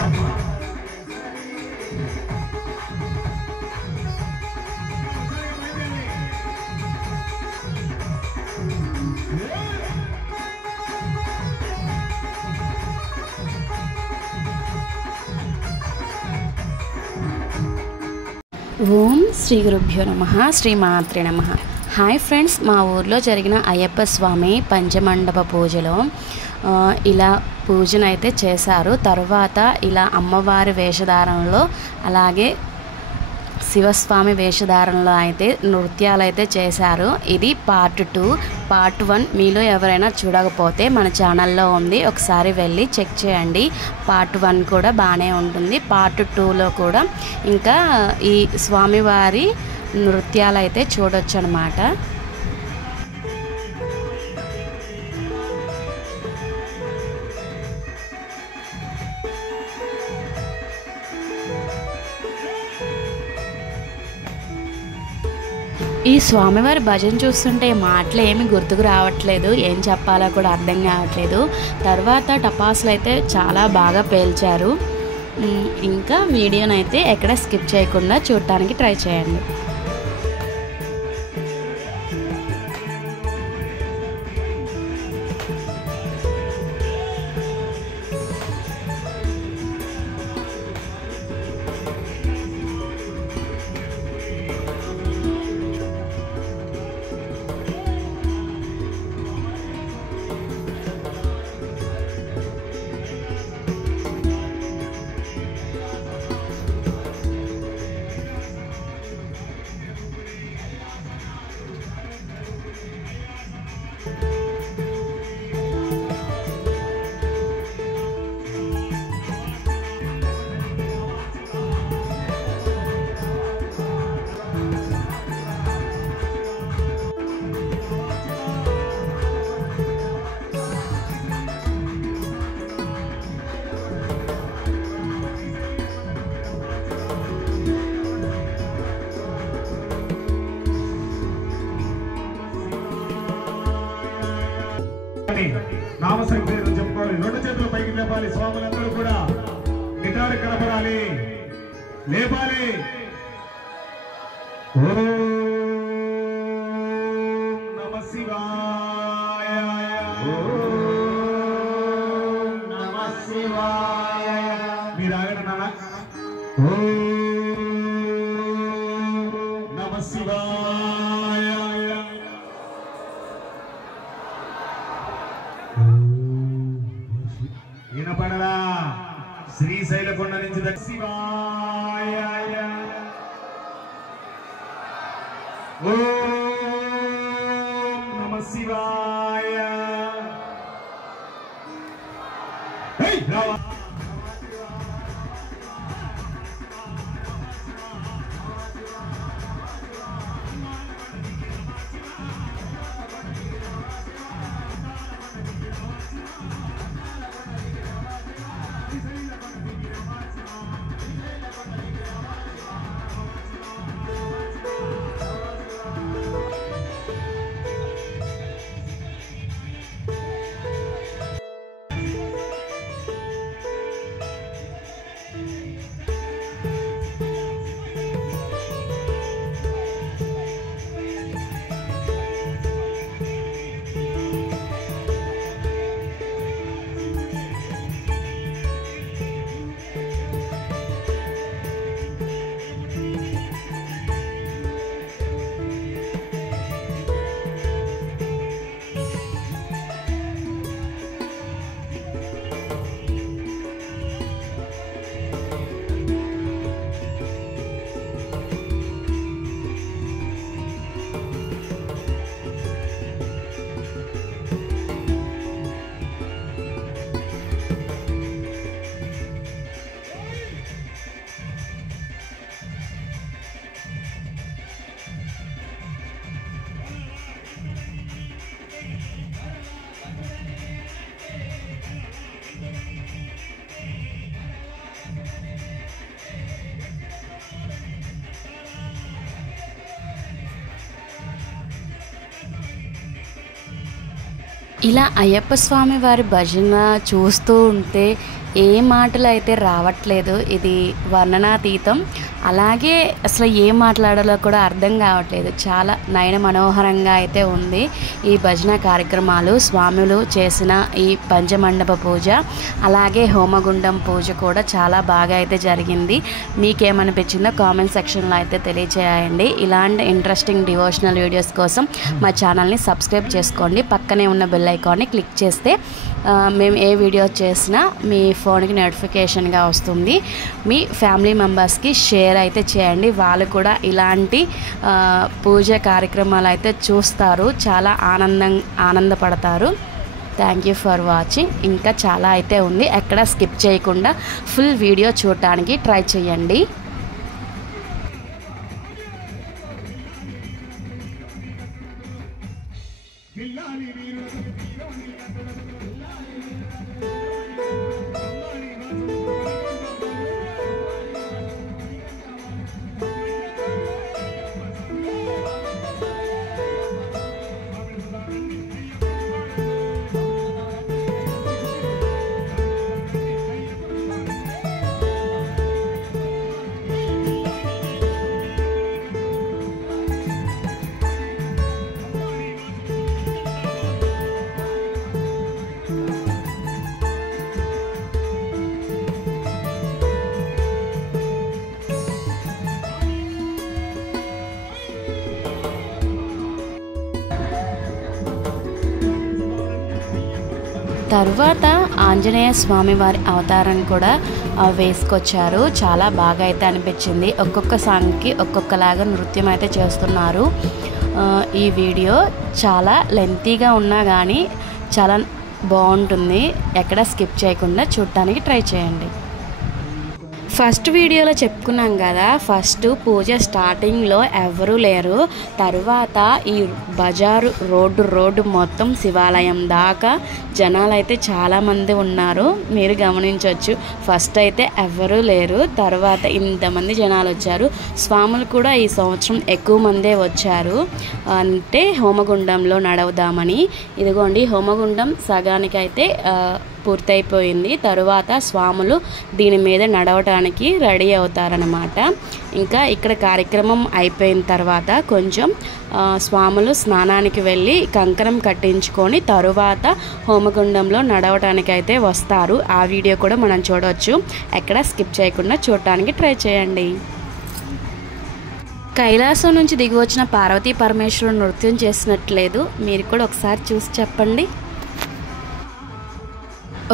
ఓం శ్రీ గురుభ్యో నమః శ్రీ మాత్రే నమః. హాయ్ ఫ్రెండ్స్, మా ఊర్లో జరిగిన అయ్యప్ప స్వామి పంచమండప పూజలో ఇలా పూజనైతే చేశారు. తర్వాత ఇలా అమ్మవారి వేషధారణలో అలాగే శివస్వామి వేషధారణలో అయితే నృత్యాలు అయితే చేశారు. ఇది పార్ట్ 2. పార్ట్ 1 మీలో ఎవరైనా చూడకపోతే మన ఛానల్లో ఉంది, ఒకసారి వెళ్ళి చెక్ చేయండి. పార్ట్ 1 కూడా బాగానే ఉంటుంది. పార్ట్ 2లో కూడా ఇంకా ఈ స్వామివారి నృత్యాలు అయితే చూడొచ్చు అన్నమాట. ఈ స్వామివారి భజన చూస్తుంటే మాటలు ఏమి గుర్తుకు రావట్లేదు, ఏం చెప్పాలో కూడా అర్థం కావట్లేదు. తర్వాత టపాసులు అయితే చాలా బాగా పేల్చారు. ఇంకా వీడియోనైతే ఎక్కడ స్కిప్ చేయకుండా చూడటానికి ట్రై చేయండి. నామ సంకీర్తన చెప్పుకోవాలి, రెండు చేతులు పైకి లేపాలి, స్వాములందరూ కూడా గిటారు కనపడాలి, లేపాలి. ఓం నమః శివాయ, ఓం నమః శివాయ. మీరు ఆగండి నాన్న. ఓం నమః శివాయ. వినపడరా? శ్రీశైలకొండ నుంచి శివాయ. ఓం నమః శివాయ. ఇలా అయ్యప్ప స్వామి వారి భజన చూస్తూ ఉంటే ఏ మాటలు అయితే రావట్లేదు, ఇది వర్ణనాతీతం. అలాగే అసలు ఏం మాట్లాడాలో కూడా అర్థం కావట్లేదు. చాలా నయన మనోహరంగా అయితే ఉంది ఈ భజన కార్యక్రమాలు. స్వాములు చేసిన ఈ పంచమండప పూజ అలాగే హోమగుండం పూజ కూడా చాలా బాగా అయితే జరిగింది. మీకేమనిపించిందో కామెంట్ సెక్షన్లో అయితే తెలియచేయండి. ఇలాంటి ఇంట్రెస్టింగ్ డివోషనల్ వీడియోస్ కోసం మా ఛానల్ని సబ్స్క్రైబ్ చేసుకోండి. పక్కనే ఉన్న బెల్ ఐకాన్ని క్లిక్ చేస్తే మేము ఏ వీడియో చేసినా మీ ఫోన్కి నోటిఫికేషన్గా వస్తుంది. మీ ఫ్యామిలీ మెంబర్స్కి షేర్ అయితే చేయండి. వాళ్ళు కూడా ఇలాంటి పూజ కార్యక్రమాలు అయితే చూస్తారు, చాలా ఆనందపడతారు. Thank you for watching. ఇంకా చాలా అయితే ఉంది, ఎక్కడ స్కిప్ చేయకుండా ఫుల్ వీడియో చూడటానికి ట్రై చేయండి. తర్వాత ఆంజనేయ స్వామి వారి అవతారం కూడా వేసుకొచ్చారు. చాలా బాగా అయితే అనిపించింది. ఒక్కొక్క సాంగ్కి ఒక్కొక్కలాగా నృత్యం అయితే చేస్తున్నారు. ఈ వీడియో చాలా లెంతీగా ఉన్నా కానీ చాలా బాగుంటుంది. ఎక్కడ స్కిప్ చేయకుండా చూడటానికి ట్రై చేయండి. ఫస్ట్ వీడియోలో చెప్పుకున్నాం కదా, ఫస్ట్ పూజ స్టార్టింగ్లో ఎవరూ లేరు. తర్వాత ఈ బజారు రోడ్డు మొత్తం శివాలయం దాకా జనాలు అయితే చాలామంది ఉన్నారు, మీరు గమనించవచ్చు. ఫస్ట్ అయితే ఎవరూ లేరు, తర్వాత ఇంతమంది జనాలు వచ్చారు. స్వాములు కూడా ఈ సంవత్సరం ఎక్కువ మందే వచ్చారు, అంటే హోమగుండంలో నడవదామని. ఇదిగోండి హోమగుండం సగానికైతే పూర్తయిపోయింది. తరువాత స్వాములు దీని మీద నడవటానికి రెడీ అవుతారనమాట. ఇంకా ఇక్కడ కార్యక్రమం అయిపోయిన తర్వాత కొంచెం స్వాములు స్నానానికి వెళ్ళి కంకణం కట్టించుకొని తరువాత హోమగుండంలో నడవటానికి అయితే వస్తారు. ఆ వీడియో కూడా మనం చూడవచ్చు. ఎక్కడ స్కిప్ చేయకుండా చూడటానికి ట్రై చేయండి. కైలాసం నుంచి దిగి వచ్చిన పార్వతీ పరమేశ్వరుడు నృత్యం చేసినట్లేదు, మీరు కూడా ఒకసారి చూసి చెప్పండి.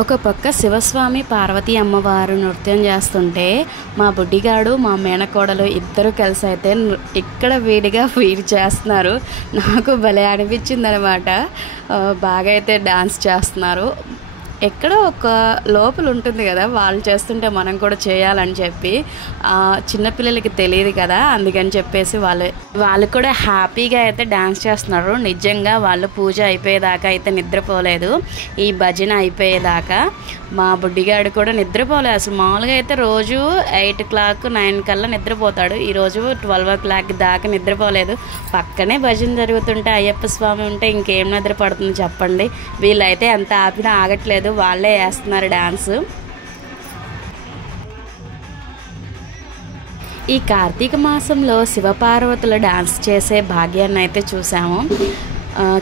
ఒక పక్క శివస్వామి పార్వతీ అమ్మవారు నృత్యం చేస్తుంటే మా బుడ్డిగాడు మా మేనకోడలు ఇద్దరు కలిసి అయితే ఇక్కడ వీరు చేస్తున్నారు. నాకు భలే అనిపించింది అనమాట. బాగా అయితే డాన్స్ చేస్తున్నారు. ఎక్కడో ఒక లోపల ఉంటుంది కదా, వాళ్ళు చేస్తుంటే మనం కూడా చేయాలని చెప్పి. చిన్నపిల్లలకి తెలియదు కదా, అందుకని చెప్పేసి వాళ్ళు కూడా హ్యాపీగా అయితే డాన్స్ చేస్తున్నారు. నిజంగా వాళ్ళు పూజ అయిపోయేదాకా అయితే నిద్రపోలేదు. ఈ భజన అయిపోయేదాకా మా బుడ్డిగాడు కూడా నిద్రపోలేదు. అసలు మామూలుగా అయితే రోజు 8 o'clock 9 కల్లా నిద్రపోతాడు. ఈరోజు 12 o'clock దాకా నిద్రపోలేదు. పక్కనే భజన జరుగుతుంటే అయ్యప్ప స్వామి ఉంటే ఇంకేం నిద్ర పడుతుంది చెప్పండి. వీళ్ళైతే ఎంత ఆపినా ఆగట్లేదు, వాళ్ళే వేస్తున్నారు డాన్స్. ఈ కార్తీక మాసంలో శివపార్వతుల డాన్స్ చేసే భాగ్యాన్ని అయితే చూసాము.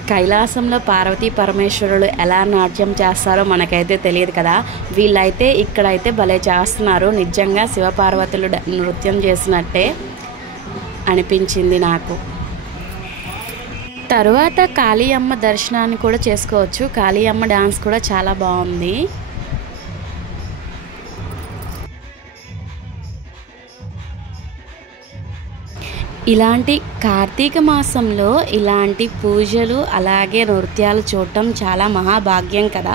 కైలాసంలో పార్వతీ పరమేశ్వరులు ఎలా నాట్యం చేస్తారో మనకైతే తెలియదు కదా, వీళ్ళైతే ఇక్కడైతే భలే చేస్తున్నారు. నిజంగా శివపార్వతులు నృత్యం చేసినట్టే అనిపించింది నాకు. తరువాత కాళీ అమ్మ దర్శనాన్ని కూడా చేసుకోవచ్చు. కాళీ అమ్మ డాన్స్ కూడా చాలా బాగుంది. ఇలాంటి కార్తీక మాసంలో ఇలాంటి పూజలు అలాగే నృత్యాలు చూడటం చాలా మహాభాగ్యం కదా.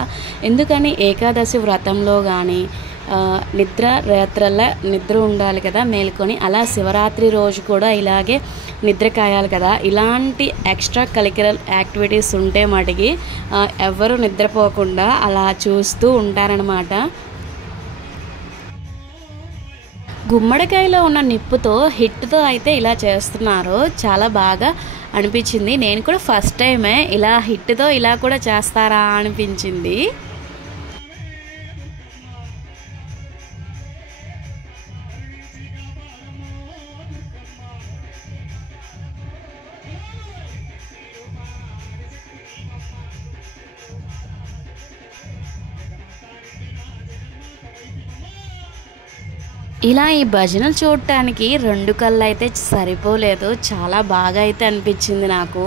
ఎందుకని ఏకాదశి వ్రతంలో కానీ నిద్ర ఉండాలి కదా మేల్కొని, అలా శివరాత్రి రోజు కూడా ఇలాగే నిద్ర కాయాలి కదా. ఇలాంటి ఎక్స్ట్రా కరిక్యులర్ యాక్టివిటీస్ ఉంటే మటుకి ఎవరు నిద్రపోకుండా అలా చూస్తూ ఉంటారనమాట. గుమ్మడికాయలో ఉన్న నిప్పుతో హిట్తో అయితే ఇలా చేస్తున్నారు, చాలా బాగా అనిపించింది. నేను కూడా ఫస్ట్ టైమే ఇలా హిట్తో ఇలా కూడా చేస్తారా అనిపించింది. ఇలా ఈ భజనలు చూడటానికి 2 కళ్ళు అయితే సరిపోలేదు, చాలా బాగా అయితే అనిపించింది నాకు.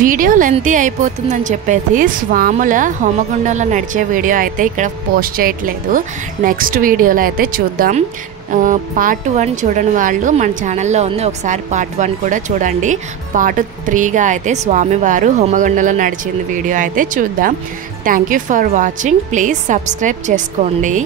వీడియో లెంతీ అయిపోతుందని చెప్పేసి స్వాముల హోమగుండంలో నడిచే వీడియో అయితే ఇక్కడ పోస్ట్ చేయట్లేదు. నెక్స్ట్ వీడియోలో అయితే చూద్దాం. పార్ట్ 1 చూడని వాళ్ళు మన ఛానల్లో ఉంది, ఒకసారి పార్ట్ 1 కూడా చూడండి. పార్ట్ 3గా అయితే స్వామివారు హోమగుండంలో నడిచిన వీడియో అయితే చూద్దాం. Thank you for watching. Please subscribe చేసుకోండి.